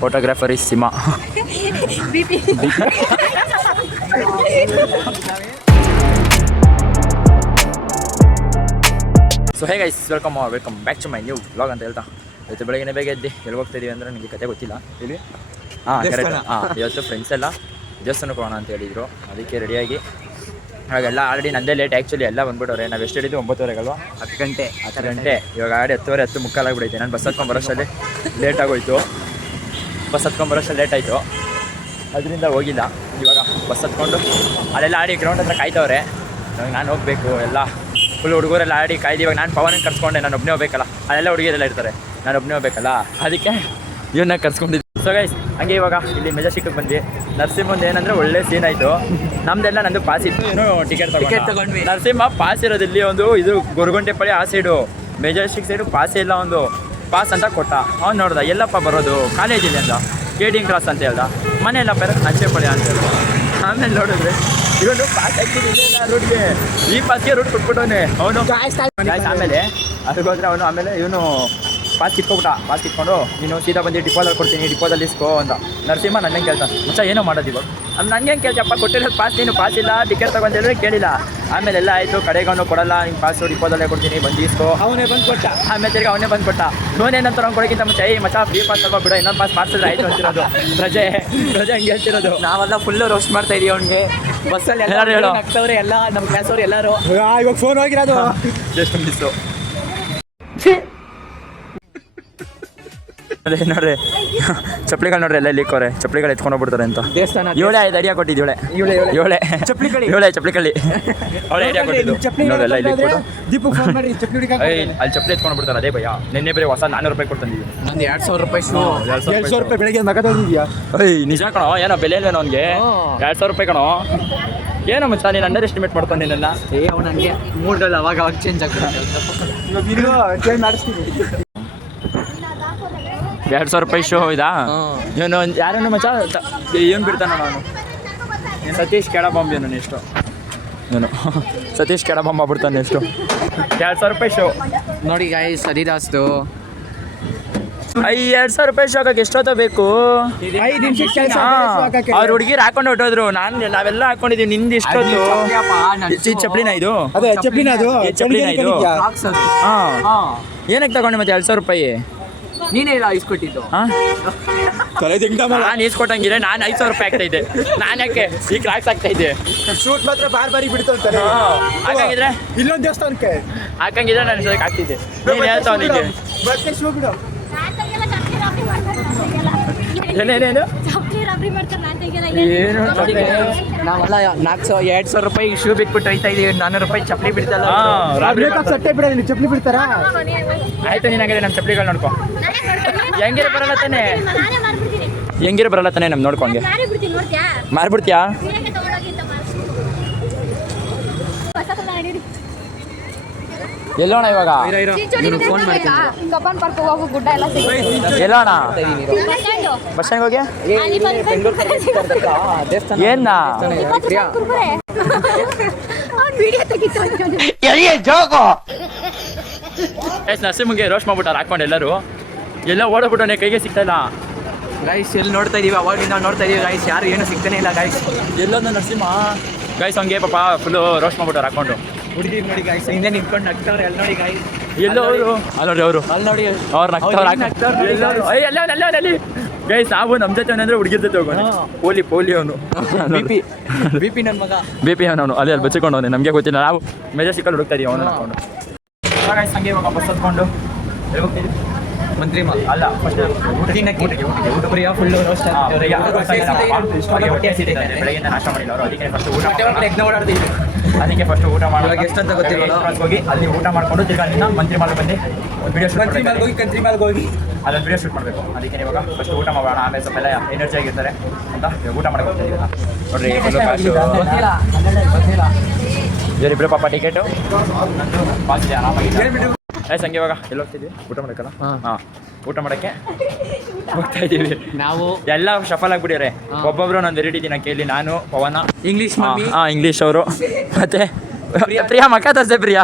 Photographer is Seema. So hey guys, welcome back to my new vlog ಅಂತ ಹೇಳ್ತಾ ಇವತ್ತು ಬೆಳಗ್ಗೆ ಬೇಗ ಎದ್ದು ಎಲ್ಲಿ ಹೋಗ್ತಾ ಇದೀವಿ ಅಂದರೆ ನನಗೆ ಕತೆ ಗೊತ್ತಿಲ್ಲ. ಇಲ್ಲಿ ಕರೆಕ್ಟ್. ಇವತ್ತು ಫ್ರೆಂಡ್ಸ್ ಎಲ್ಲ ದೇವಸ್ಥಾನಕ್ಕೆ ಹೋಗೋಣ ಅಂತ ಹೇಳಿದರು. ಅದಕ್ಕೆ ರೆಡಿಯಾಗಿ ಹಾಗೆಲ್ಲ ಆಲ್ರೆಡಿ ನಂದೇ ಲೇಟ್. ಆ್ಯಕ್ಚುಲಿ ಎಲ್ಲ ಬಂದ್ಬಿಟ್ಟವ್ರೆ. ನಾವು ಎಷ್ಟು ಹೇಳಿದ್ದು 9:30 ಅಲ್ವಾ? 10 ಗಂಟೆ. ಇವಾಗ ಆಡಿ 10:30 ಮುಕ್ಕಾಲಾಗ್ಬಿಡೈತೆ. ನಾನು ಬಸ್ ಹತ್ಕೊಂಡು ಬರೋಷ್ಟಲ್ಲಿ ಲೇಟ್ ಆಗೋಯ್ತು. ಬಸ್ ಹತ್ಕೊಂಡು ಬರೋಷ್ಟಲ್ಲಿ ಲೇಟ್ ಆಯಿತು, ಅದರಿಂದ ಹೋಗಿಲ್ಲ. ಇವಾಗ ಬಸ್ ಹತ್ಕೊಂಡು ಅಲ್ಲೆಲ್ಲ ಆಡಿ ಗ್ರೌಂಡ್ ಹತ್ರ ಕಾಯ್ತವ್ರೆ. ಇವಾಗ ನಾನು ಹೋಗಬೇಕು. ಎಲ್ಲ ಫುಲ್ ಹುಡುಗರೆಲ್ಲ ಆಡಿ ಕಾಯ್ದು. ಇವಾಗ ನಾನು ಪವನ ಕರ್ಸ್ಕೊಂಡೆ. ನಾನು ಒಬ್ಬನೇ ಹೋಗ್ಬೇಕಲ್ಲ, ಅಲ್ಲೆಲ್ಲ ಹುಡುಗಿಯರೆಲ್ಲ ಇರ್ತಾರೆ, ನಾನು ಒಬ್ಬನೇ ಹೋಗ್ಬೇಕಲ್ಲ, ಅದಕ್ಕೆ ಇವನ್ನ ಕರ್ಸ್ಕೊಂಡಿದ್ದೆ. ಸೊ ಗೈಸ್, ಹಂಗೆ ಇವಾಗ ಇಲ್ಲಿ ಮೆಜೆಸ್ಟಿಕ್ಗೆ ಬಂದ್ವಿ. ನರಸಿಂಹಂದು ಏನಂದರೆ ಒಳ್ಳೆ ಸೀನ್ ಆಯಿತು. ನಮ್ಮದೆಲ್ಲ ನಂದು ಪಾಸ್ ಇತ್ತು, ಏನೋ ಟಿಕೆಟ್ ತಗೊಂಡ್ವಿ. ನರಸಿಂಹ ಪಾಸ್ ಇರೋದಿಲ್ಲಿ ಒಂದು ಇದು ಗೊರಗುಂಟೆಪಾಳ್ಯ ಆ ಸೈಡು, ಮೆಜೆಸ್ಟಿಕ್ ಸೈಡು ಪಾಸೇ ಇಲ್ಲ. ಒಂದು ಪಾಸ್ ಅಂತ ಕೊಟ್ಟ. ಅವ್ನು ನೋಡ್ದ, ಎಲ್ಲಪ್ಪ ಬರೋದು ಕಾಲೇಜಿದೆ ಅಂದ. KTM ಕ್ರಾಸ್ ಅಂತ ಹೇಳ್ದ. ಮನೆ ಎಲ್ಲ ನಚ್ಚೇಪಾಳ್ಯ ಅಂತ ಹೇಳ್ದ. ಆಮೇಲೆ ನೋಡಿದ್ರೆ ಇವನು ಪಾಸ್ ಹಾಕಿಲ್ಲ ರೂಟ್ಗೆ, ಈ ಪಾಸ್ಗೆ ರೂಟ್ ಕೊಟ್ಬಿಟ್ಟವನೆ ಅವನು. ಆಮೇಲೆ ಅದಕ್ಕೆ ಹೋದ್ರೆ ಅವನು. ಆಮೇಲೆ ಇವನು ಪಾಸ್ ಕಿತ್ಕೊಬಿಟ್ಟ. ಪಾಸ್ ಕಿತ್ಕೊಂಡು ನೀನು ಸೀದಾ ಬಂದು ಡಿಪೋದಲ್ಲಿ ಕೊಡ್ತೀನಿ, ಡಿಪೋದಲ್ಲಿ ಇಸ್ಕೋ ಅಂತ. ನರಸಿಂಹ ನನಗೆ ಕೇಳ್ತಾನೆ, ಮುಚ್ಚ ಏನೋ ಮಾಡೋದು ಇವಾಗ. ನನಗೆ ಹೆಂಗೆ ಕೇಳ್ತಪ್ಪ, ಕೊಟ್ಟಿರೋದು ಪಾಸ್, ನೀನು ಪಾಸ್ ಇಲ್ಲ ಟಿಕೆಟ್ ತಗೊಂಡು ಹೇಳಿದ್ರೆ ಕೇಳಿಲ್ಲ. ಆಮೇಲೆ ಎಲ್ಲ ಆಯಿತು. ಕಡೆಗೆ ಅವನು ಕೊಡಲ್ಲ, ನಿಂಗೆ ಪಾಸು ಡಿಪೋದಲ್ಲೇ ಕೊಡ್ತೀನಿ, ಬಂದು ಇಸ್ಕೋ. ಅವನೇ ಬಂದು ಕೊಟ್ಟ. ಆಮೇಲೆ ತಿರ್ಗಿ ಅವನೇ ಬಂದು ಕೊಟ್ಟ. ಇವನೇನಂತ ಅವ್ನು ಕೊಡೋಕ್ಕಿಂತ ಮುಂಚೆ ಮಚ್ಚ ಫ್ರೀ ಪಾಸ್ ತಗೋ ಬಿಡು, ಇನ್ನೊಂದು ಪಾಸ್ ಮಾಡಿಸಿದ್ರೆ ಆಯಿತು ಅಂತಿರೋದು. ರಜೆ ಹಂಗೆ ಹೇಳ್ತಿರೋದು. ನಾವೆಲ್ಲ ಫುಲ್ಲು ರೋಸ್ಟ್ ಮಾಡ್ತಾ ಇದೀವಿ ಅವ್ನಿಗೆ. ಬಸ್ಸಲ್ಲಿ ಎಲ್ಲರೂ ಹೇಳೋ ಆಗ್ತವ್ರೆ, ಎಲ್ಲ ನಮ್ಮ ಕ್ಲಾಸವ್ರು ಎಲ್ಲರೂ. ಇವಾಗ ಫೋನ್ ಹೋಗಿರೋದು ಜಸ್ಟ್ ಮಿಸ್ಸು. ಅದೇ ನೋಡ್ರಿ, ಚಪ್ಪಲಿಗಳು ನೋಡ್ರಿ ಎಲ್ಲ ಲೀಕೋರೆ. ಚಪ್ಪಲಿಗಳು ಎತ್ಕೊಂಡು ಹೋಗ್ಬಿಡ್ತಾರೆ ಅಂತ. ಇವಳೆ ಐಡಿಯಾ ಕೊಟ್ಟಿದ್ದು. ಇವಳೆ ಚಪ್ಪಲಿಕಳಿ ಅವಳೆ ಐಡಿಯಾ ಕೊಟ್ಟಿದ್ದು. ನೋಡ್ರೆಲ್ಲ ಇಲ್ಲಿ ಅಲ್ಲಿ ಚಪ್ಪಲಿ ಎತ್ಕೊಂಡು ಬಿಡ್ತಾರೆ. ಅದೇ ಭಯ. ನಿನ್ನೆ ಬೇರೆ ಹೊಸ 400 ರೂಪಾಯಿ ಕೊಡ್ತಂದಿದ್ವಿ. ನಂದು 2000 ರೂಪಾಯಿ. 2000 ರೂಪಾಯಿ ಬೆಳಗ್ಗೆ ನಗದಿದ್ಯಾ? ನಿಜ ಕಣೋ, ಏನೋ ಬೆಲೆ ಇಲ್ವೇನೋ ಅವ್ನಿಗೆ. 2000 ರೂಪಾಯಿ ಕಣೋ. ಏನೋ ಮಚ್ಚ, ನೀನು ಅಂಡರ್ ಎಸ್ಟಿಮೇಟ್ ಮಾಡ್ಕೊಂಡು ನಿನ್ನೆಲ್ಲ. ಅವ್ನು ನನಗೆ ಮೂಡ್ಗಳು ಅವಾಗ ಚೇಂಜ್ ಆಗ್ತದೆ. ಚೇಂಜ್ ಮಾಡಿಸ್ತೀವಿ. 2000 ರೂಪಾಯಿ ಶೋ ಇದಾ? ಇವನು ಯಾರನ್ನು ಮಚ್ಚ ಏನು ಬಿಡ್ತಾನ ಅವನು. ಸತೀಶ್ ಕೆಡಬಾಂಬ್. ಇವನು ಎಷ್ಟು ಇವನು ಸತೀಶ್ ಕೆಡಬಾಂಬ ಬಿಡ್ತಾನೆ. ಎಷ್ಟು 2000 ರೂಪಾಯಿ ಶೋ ನೋಡಿ ಗಾಯ್ಸ್. ಅದಿದಾಸ್ದು 2000 ರೂಪಾಯಿ ಶೋ ಆಗಕ್ಕೆ ಎಷ್ಟೊತ್ತ ಬೇಕು? 5 ನಿಮಿಷಕ್ಕೆ. ಅವ್ರು ಹುಡುಗಿರು ಹಾಕೊಂಡು ಹೊಟ್ಟೋದ್ರು. ನಾವೆಲ್ಲ ಹಾಕೊಂಡಿದೀವಿ. ನಿಂದು ಇಷ್ಟೊತ್ತು ಚಪ್ಪಲಿನ ಇದು? ಚಪ್ಪಲಿನ ಇದು. ಏನಕ್ಕೆ ತಗೊಂಡೆ ಮತ್ತೆ 2000 ರೂಪಾಯಿ? ನೀನೇ ಇಲ್ಲ ಇಸ್ಕೊಟ್ಟಿದ್ದು. ನಾನು ಈಸ್ಕೊಟ್ಟಂಗಿಲ್ಲ. ನಾನು 5000 ರೂಪಾಯಿ ಆಗ್ತಾ ಇದ್ದೆ. ನಾನು ಯಾಕೆ ಈ ಕ್ರಾಕ್ಸ್ ಆಗ್ತಾ ಇದ್ದೆ. ಶೂಟ್ ಮಾತ್ರ ಬಾರಿ ಬಿಡ್ತಾನೆ. ಹಾಗಾಗಿದ್ರೆ ಇಲ್ಲೊಂದು ದೇವಸ್ಥಾನಕ್ಕೆ ಹಾಕಂಗಿದ್ರೆ ನಾನು ಇದಕ್ಕೆ ಆಗ್ತಿದ್ದೆ. ನೀನು ಹೇಳ್ತಾವ ನಿಮಗೆ ಏನೇನು ಏನು ನಾವೆಲ್ಲ 2000 ರೂಪಾಯಿ ಶೂ ಬಿಟ್ಬಿಟ್ಟು ಹೋಯ್ತಾ ಇದೀವಿ. 400 ರೂಪಾಯಿ ಚಪ್ಪಲಿ ಬಿಡ್ತಲ್ಲ. ಸಟ್ಟೆ ಬಿಡ, ಚಪ್ಪಲಿ ಬಿಡ್ತಾರ? ಆಯ್ತು, ನೀನು ಹಂಗಾದ್ರೆ ನಮ್ಮ ಚಪ್ಪಲಿಗಳು ನೋಡ್ಕೊ. ಹೆಂಗಿರ ಬರಲ್ಲ ತಾನೆ ನಮ್ ನೋಡ್ಕೊಂಡೆ ಮಾರ್ಬಿಡ್ತೀಯಾ? ಎಲ್ಲೋಣ ಇವಾಗ? ಎಲ್ಲೋಣ? ಬಸ್ ಸ್ಟ್ಯಾಂಡ್ ಹೋಗಿ ಏನ ನರಸಿಂಹಗೆ ರೋಸ್ಟ್ ಮಾಡ್ಬಿಟ್ಟಾರ ಹಾಕೊಂಡು. ಎಲ್ಲರೂ ಎಲ್ಲ ಓಡೋಗ್ಬಿಟ್ಟವನೇ, ಕೈಗೆ ಸಿಗ್ತಾ ಇಲ್ಲ. ಗೈಸ್ ಎಲ್ಲಿ ನೋಡ್ತಾ ಇದೀವಿ, ಅವಾಗಿಂದ ನೋಡ್ತಾ ಇದೀವಿ ಗೈಸ್. ಯಾರು ಏನು ಸಿಗ್ತಾನೆ ಇಲ್ಲ ಗೈಸ್. ಎಲ್ಲೊಂದು ನರಸಿಂಹ ಗೈಸ್ ಹಂಗೆ ಪಾಪ ಫುಲ್ಲು ರೋಸ್ಟ್ ಮಾಡ್ಬಿಟ್ಟಾರ ಹಾಕೊಂಡು. ಹುಡುಗಿ ನೋಡಿ ಗೈಸ್, ಹಿಂದೆ ನಿಂತ್ಕೊಂಡು ನಗ್ತವ್ರೆ. ಅಲ್ಲಿ ನೋಡಿ ಗೈಸ್, ಎಲ್ಲೋ ಅವರು ಅಲ್ಲಿ ನೋಡಿ ಅವ್ರು ನಗ್ತವ್ರು. ಗೈಸ್ ನಾವು ನಮ್ಮ ಜೊತೆ ಅಂದರೆ ಹುಡುಗಿರ ಜೊತೆ ಹೋಗೋಣ. ಪೋಲಿ ಅವನು ಬಿಪಿ ನನ್ನ ಮಗ. ಬಿಪಿ ಅವನು ಅಲ್ಲಿ ಬಚ್ಚಿಕೊಂಡವನೆ. ನಮಗೆ ಗೊತ್ತಿಲ್ಲ. ನಾವು ಮೆಜೆಸ್ಟಿಕಲ್ಲಿ ಹುಡುಕ್ತಾ ಇದೀವಿ ಅವನು ಹಾಕೊಂಡು. ಹಂಗೆ ಇವಾಗ ಬಸ್ ಹತ್ಕೊಂಡು ಹೋಗ್ತೀವಿ. ಮಂತ್ರಿ ಅಲ್ಲ ಫಸ್ಟ್ ಊಟ ಪ್ರಿಯ ಫುಲ್ಲು ರೋಸ್ಟ್. ಬೆಳಗ್ಗೆ ನಾಷ್ಟ ಮಾಡಿಲ್ಲ ಅವರು. ಅದಕ್ಕೆ ಫಸ್ಟ್ ಓಡಾಡ್ತೀವಿ. ಅದಕ್ಕೆ ಫಸ್ಟ್ ಊಟ ಮಾಡೋದು ಎಷ್ಟಂತ ಗೊತ್ತಿಲ್ಲ. ಹೋಗಿ ಅಲ್ಲಿ ಊಟ ಮಾಡ್ಕೊಂಡು ತಿರ್ಗಿ ಅಲ್ಲಿಂದ ಮಂತ್ರಿ ಮಾಲ್ ಬಂದು ವಿಡಿಯೋ ಶೂಟ್ ಕಂತ್ರಿ ಮಾಲ್ಗೆ ಹೋಗಿ ಅಲ್ಲೊಂದು ವಿಡಿಯೋ ಶೂಟ್ ಮಾಡಬೇಕು. ಅದಕ್ಕೆ ಇವಾಗ ಫಸ್ಟ್ ಊಟ ಮಾಡೋಣ. ಆಮೇಲೆ ಸ್ವಲ್ಪ ಎಲ್ಲ ಎನರ್ಜಿ ಆಗಿರ್ತಾರೆ ಅಂತ ಊಟ ಮಾಡಕ್ಕೆ ಹೋಗ್ತೀವಿ. ನೋಡ್ರಿ ಇವರಿಬ್ಬರು ಪಾಪ ಟಿಕೆಟು ನಂದು ಪಾಸ್ ಇದೆ. ಆರಾಮಾಗಿ ಸಂಗೆ ಇವಾಗ ಎಲ್ಲಿ ಹೋಗ್ತಿದ್ವಿ? ಊಟ ಮಾಡೋಕ್ಕಲ್ಲ? ಹಾಂ, ಊಟ ಮಾಡೋಕ್ಕೆ ಹೋಗ್ತಾ ಇದ್ದೀವಿ. ನಾವು ಎಲ್ಲ ಶಫಲ್ ಆಗಿಬಿಟ್ಟಿದ್ದಾರೆ. ಒಬ್ಬೊಬ್ರು ನಾನು ವೆರೈಟಿ ದಿನ ಕೇಳಿ. ನಾನು ಪವನ ಇಂಗ್ಲೀಷ್. ಇಂಗ್ಲೀಷ್ ಅವರು ಮತ್ತೆ ಪ್ರಿಯಾ ಮಕ್ಕ ತರ್ಸೆ ಪ್ರಿಯಾ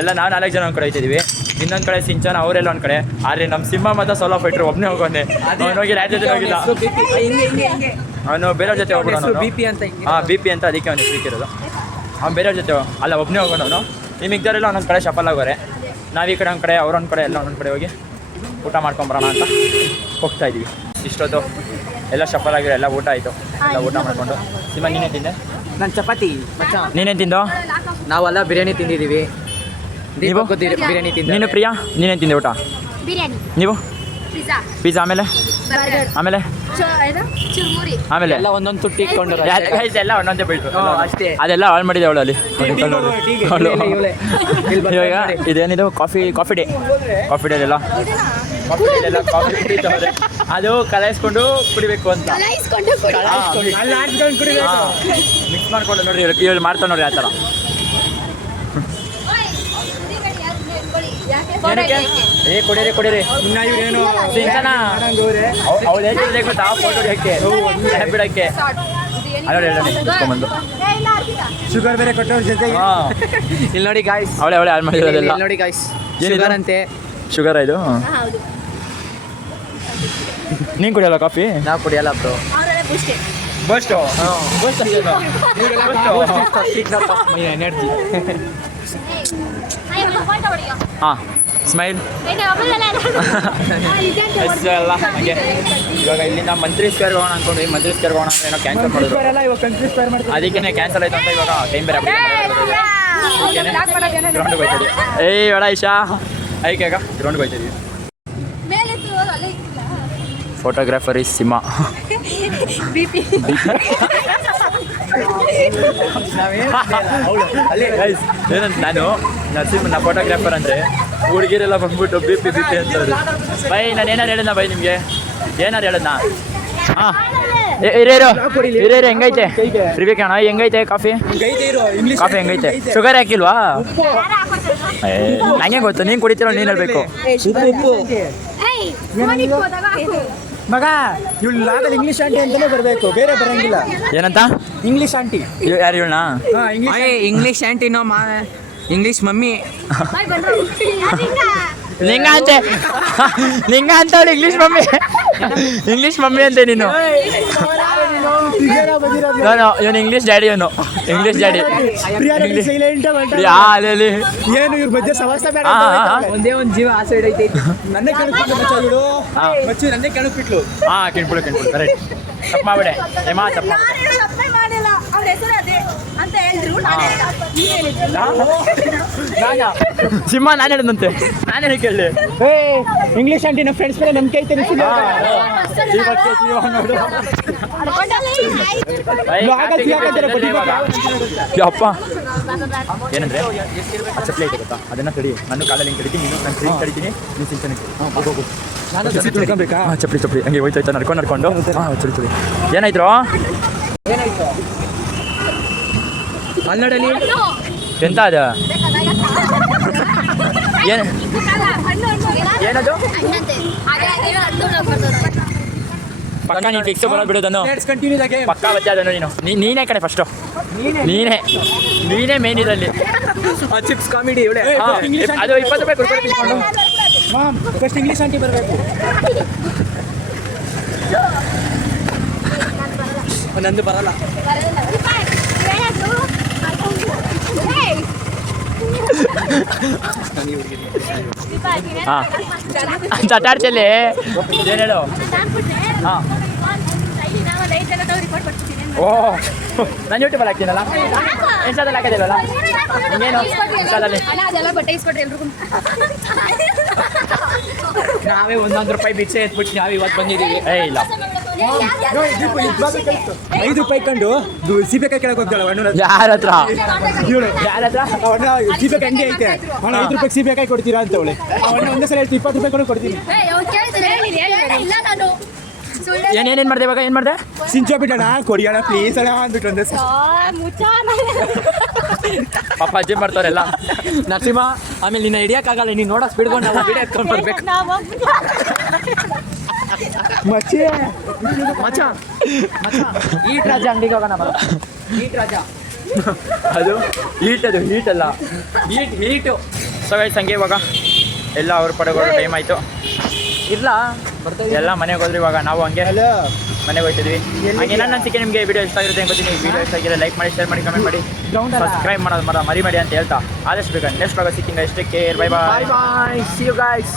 ಎಲ್ಲ ನಾವು 4 ಜನ ಕಡೆ ಹೋಗ್ತಿದ್ದೀವಿ. ಇನ್ನೊಂದು ಕಡೆ ಸಿಂಚನ ಅವರೆಲ್ಲ ಒಂದು ಕಡೆ. ಆದರೆ ನಮ್ಮ ಸಿಂಹ ಮತ್ತು ಸೋಲೋ ಫೈಟ್ರು ಒಬ್ಬನೇ ಹೋಗೋನೆ. ಅವನು ಹೋಗಿ ಯಾರ ಜೊತೆ ಹೋಗಿಲ್ಲ, ಅವನು ಬೇರೆಯವ್ರ ಜೊತೆ ಹೋಗ್ಬಿಡೋನು. ಹಾಂ BP ಅಂತ ಅದಕ್ಕೆ ಅವನು ಸಿಕ್ಕಿರೋದು. ಅವ್ನು ಬೇರೆಯವ್ರ ಜೊತೆ ಅಲ್ಲ ಒಬ್ಬನೇ ಹೋಗೋಣ ಅವನು. ಈ ಮಿಕ್ದವರೆಲ್ಲ ಒಂದೊಂದು ಕಡೆ ಶಫಲ್ ಆಗೋರೆ. ನಾವು ಈ ಕಡೆ ಒಂದು ಕಡೆ ಅವರೊಂದು ಕಡೆ ಎಲ್ಲ ಒಂದೊಂದು ಕಡೆ ಹೋಗಿ ಊಟ ಮಾಡ್ಕೊಂಬರೋಣ ಅಂತ ಹೋಗ್ತಾ ಇದ್ದೀವಿ. ಇಷ್ಟೊತ್ತು ಎಲ್ಲ ಶಫಲ್ ಆಗಿರೋ ಎಲ್ಲ ಊಟ ಆಯಿತು. ಎಲ್ಲ ಊಟ ಮಾಡಿಕೊಂಡು ಸಿಂಹ ನೀನೇ ತಿಂದೆ? ನಾನು ಚಪಾತಿ. ನೀನೇನು ತಿಂದು? ನಾವೆಲ್ಲ ಬಿರಿಯಾನಿ ತಿಂದಿದ್ದೀವಿ. ನೀವು ಬಿರಿಯಾನಿ ತಿಂದ? ನೀನು ಪ್ರಿಯಾ ನೀನೇನು ತಿಂದೆ ಊಟ? ಬಿರಿಯಾನಿ. ನೀವು? ಪಿಜ್ಜಾ. ಆಮೇಲೆ ಚುರ್ಮುರಿ. ಆಮೇಲೆ ಎಲ್ಲ ಒಂದೊಂದು ತುಟ್ಟಿ ಇಟ್ಕೊಂಡು ಎಲ್ಲ ಒಂದೊಂದೇ ಬೀಳ್ತು ಅಷ್ಟೇ. ಅದೆಲ್ಲ ಹಾಳು ಮಾಡಿದೆ ಅವಳು ಅಲ್ಲಿ. ಇವಾಗ ಇದೇನಿದು ಕಾಫಿ ಡೇ ಎಲ್ಲ ಕಾಫಿ ಕುಡಿತವ್ರೆ. ಅದು ಕಲಾಯಿಸ್ಕೊಂಡು ಕುಡಿಬೇಕು ಅಂತ ಮಿಕ್ಸ್ ಮಾಡ್ಕೊಂಡು ನೋಡ್ರಿ ಇವ್ರು ಮಾಡ್ತಾರೆ ನೋಡ್ರಿ ಆ ಥರ. ಕೊಡಿರಿ ಸಿಂಚನ ಅವ್ಳು ಹೇಳ್ತಿದ್ದೆ ಗೊತ್ತಾ ಫೋಟೋ ಹೊಡಿಯೋಕ್ಕೆ ಬಿಡೋಕ್ಕೆ. ಶುಗರ್ ಬೇರೆ ಕೊಟ್ಟವ್ರ ಜೊತೆ. ಇಲ್ಲಿ ನೋಡಿ ಗಾಯ್ಸ್, ಅವಳೆ ಹಾಳು ಮಾಡಿರೋದೆಲ್ಲ ನೋಡಿ ಗಾಯ್ಸ್, ಶುಗರ್ ಅಂತೆ. ಶುಗರ್ ಇದು. ನೀನು ಕುಡಿಯಲ್ಲ ಕಾಫಿ? ನಾವು ಕುಡಿಯಲ್ಲ ಬ್ರೋ. Bust energy. ಹಾಂ ಸ್ಮೈಲ್ ಎಲ್ಲ ಹಾಗೆ. ಇವಾಗ ಇಲ್ಲಿಂದ ಮಂತ್ರಿ ಸ್ಕ್ವೇರ್ ಹೋಗೋಣ ಅಂದ್ಕೊಂಡು ಮಂತ್ರಿ ಸ್ಕ್ವೇರ್ ಹೋಗೋಣ ಏನೋ ಕ್ಯಾನ್ಸಲ್ ಮಾಡಿದ್ರು. ಅದಕ್ಕೆ ಕ್ಯಾನ್ಸಲ್ ಆಯ್ತು ಅಂತ ಇವಾಗ ಟೈಮ್ ಬೇರೆ ಗ್ರೌಂಡ್ಗೆ ಹೋಗ್ತೀವಿ. ಏಯ್ ಬೇಡ ಇಶಾ ಐಕಾಗ ಗ್ರೌಂಡ್ಗೆ ಹೋಗ್ತಿದ್ವಿ. ಫೋಟೋಗ್ರಾಫರ್ ಇಸ್ ಸಿಂಹ. ಏನಂತ ನಾನು ನರಸಿಂಹನ ಫೋಟೋಗ್ರಾಫರ್ ಅಂದರೆ ಹುಡುಗಿರೆಲ್ಲ ಬಂದ್ಬಿಟ್ಟು BP ಅಂತವ್ರು. ಬೈ ನಾನು ಏನಾರು ಹೇಳೋಣ ಬೈ ನಿಮಗೆ ಏನಾರು ಹೇಳೋಣ? ಹಾಂ ಹಿರಿಯರು ಹೆಂಗೈತೆ ರಿಬೇಕಣ್ಣ ಹೆಂಗೈತೆ ಕಾಫಿ ಹೆಂಗೈತೆ? ಶುಗರ್ ಹಾಕಿಲ್ವಾ? ನಂಗೆ ಗೊತ್ತು, ನೀನು ಕುಡಿತೀರೋ ನೀನು ಹೇಳ್ಬೇಕು. ಮಗ ಇವಳು ಇಂಗ್ಲಿಷ್ ಆಂಟಿ ಅಂತಾನೆ ಬರಬೇಕು, ಬೇರೆ ಬರಂಗಿಲ್ಲ. ಏನಂತ? English aunty. ಯಾರು ಇವಳನ್ನ? ಇಂಗ್ಲಿಷ್ ಆಂಟಿನೋ ಇಂಗ್ಲಿಷ್ ಮಮ್ಮಿ. ನಿಂಗ ಅಂತವಳು ಇಂಗ್ಲಿಷ್ ಮಮ್ಮಿ ಅಂತೆ ನೀನು. ಇವನು ಇಂಗ್ಲಿಷ್ ಡ್ಯಾಡಿ. ಇವನು ಇಂಗ್ಲಿಷ್ ಡ್ಯಾಡಿ. ಏನು ಇವ್ರ ಮಧ್ಯೆ ಸವಾಸ ಬೇಡ. ಒಂದೇ ಒಂದು ಜೀವ ಆಸೆ ಇಡೈತೆ. ನನ್ನೇ ಕೆಣಕ್ಬಿಟ್ಲು. ಹಾಂ ಕೆಣ್ಬಿಡು ಕರೆಕ್ಟ್. ತಪ್ಪು ಮಾಡ್ಬಿಡೆ ಏಮಾ, ತಪ್ಪು ಸಿಂಹ ನಾನು ಹೇಳಿದಂತೆ ನಾನೇ ಕೇಳಿ. ಇಂಗ್ಲಿಷ್ ಆಂಟಿ ನಮ್ಮ ಫ್ರೆಂಡ್ಸ್ ಮೇಲೆ ನಂಬಿಕೆ ಐತೆ. ಅಪ್ಪ ಏನಂದ್ರೆ ಆ ಚಪ್ಪಲಿ ಐತೆ ಗೊತ್ತಾ, ಅದನ್ನ ತಡಿ. ನಾನು ಕಾಲಲ್ಲಿ ಹಿಂಗೆ ಕಡಿತೀನಿ, ನಾನು ಕ್ರೀಮ್ ಕಡಿತೀನಿ, ನೀನು ಸಿಂಚನೆ ಹೋಗು. ಚಪ್ಪಲಿ ಹಂಗೆ ಹೋಯ್ತಾಯ್ತಾ ನಡ್ಕೊಂಡು. ಹಾಂ ಚಳಿ ಏನಾಯ್ತು? ಅಲ್ಲಡಲಿ ಎಂತ ಅದು? ಏನದು? ಪಕ್ಕ ನೀನು ಫಿಕ್ಸ್ ಬರೋದು ಬಿಡೋದನ್ನು ಪಕ್ಕ ಬಚ್ಚ ಅದನ್ನು ನೀನೇ ಕಡೆ ಫಸ್ಟು ನೀನೇ ಮೇನ್ ಇದರಲ್ಲಿ. ಚಿಪ್ಸ್ ಕಾಮಿಡಿ ಅದು 20 ರೂಪಾಯಿ ಕುರ್ಕುರೆ ತಿನ್ಕೊಂಡು ಫಸ್ಟ್ ಇಂಗ್ಲಿಷ್ ಆಂಟಿ ಬರಬೇಕು. ನಂದು ಬರಲ್ಲ. ಹಾಂ ಚಟಾಡ್ಚಲ್ಲಿ ಏನು ಹೇಳು? ಹಾಂ ಓಹ್ ನಾನು ಯೂಟ್ಯೂಬಲ್ಲಿ ಹಾಕ್ತೀನಲ್ಲ, ಇನ್ಸ್ಟಾದಲ್ಲಿ ಹಾಕೋದಿಲ್ವಲ್ಲ? ಇನ್ನೇನು ಇನ್ಸ್ಟಾದಲ್ಲಿ ನಾವೇ 1 ರೂಪಾಯಿ ಭಿಕ್ಷೆ ಎತ್ಬಿಟ್ಟು ನಾವು ಇವತ್ತು ಬಂದಿದ್ದೀವಿ. ಇಲ್ಲ 5 ರೂಪಾಯಿ ಕಂಡು ಸೀಬೆಕಾಯಿ ಕೆಳಗೆ ಹೋಗ್ತಾಳೆ. ಯಾರ ಹತ್ರ ಸೀಬೆಕಾಯಿ ಹಂಗೆ ಐತೆ. 5 ರೂಪಾಯಿ ಸೀಬೆಕಾಯಿ ಕೊಡ್ತೀರಾ ಅಂತ ಅವಳೆ. ಒಂದೇ ಸಲ ಹೇಳ್ತೀವಿ 20 ರೂಪಾಯಿ ಕೊಡ್ತೀನಿ. ಏನೇನು ಮಾಡಿದೆ ಇವಾಗ? ಏನು ಮಾಡಿದೆ? ಸಿಂಚೋ ಬಿಟ್ಟಣ ಕೊಡಿಯೋಣ ಪ್ಲೀಸ್ ಅಲ್ಲ ಅಂದ್ಬಿಟ್ಟು ಒಂದೇ ಸಲ. ಪಾಪ ಅಜ್ಜಿ ಮಾಡ್ತಾರೆಲ್ಲ. ನರಸಿಂಹ ಆಮೇಲೆ ನಿನ್ನ ಹಿಡಿಯೋಕ್ಕಾಗಲ್ಲ, ನೀನು ನೋಡೋ ಸ್ಪೀಡ್ಕೊಂಡು ನಾವು ವಿಡಿಯೋ ಎತ್ಕೊಂಡು ಬರ್ಬೇಕು. ಮಚ್ಚ ಈಟ್ ರಾಜ ಅಂಗಡಿಗೆ ಹೋಗೋಣ ಬರ. ಈಟ್ ರಾಜ ಅದು ಹೀಟಲ್ಲ ಹೀಟು. ಸೊ ಗೈಸ್ ಹಂಗೆ ಇವಾಗ ಎಲ್ಲ ಅವ್ರ ಪಡೆಗಳು ಟೈಮ್ ಆಯಿತು ಇಲ್ಲ ಎಲ್ಲ ಮನೆಗೆ ಹೋದ್ರಿ ಇವಾಗ ನಾವು ಹಂಗೆ ಮನೆಗೆ ಹೋಗ್ತಿದ್ವಿ ಹಾಗೆ ನನ್ನ ಅನಿಸಿಕೆ ನಿಮಗೆ ವಿಡಿಯೋ ಇಷ್ಟ ಆಗಿರುತ್ತೆ ಗೊತ್ತೀನಿ ವಿಡಿಯೋ ಇಷ್ಟ ಆಗಿದ್ರೆ ಲೈಕ್ ಮಾಡಿ ಶೇರ್ ಮಾಡಿ ಕಮೆಂಟ್ ಮಾಡಿ ಸಬ್ಸ್ಕ್ರೈಬ್ ಮಾಡೋದು ಮರಿಬೇಡಿ ಅಂತ ಹೇಳ್ತಾ ಆದಷ್ಟು ಬೇಗ ನೆಕ್ಸ್ಟ್ ವ್ಲಾಗ್ ಸಿಕ್ಕಿಂಗ ಇಷ್ಟಕ್ಕೆ bye bye bye see you guys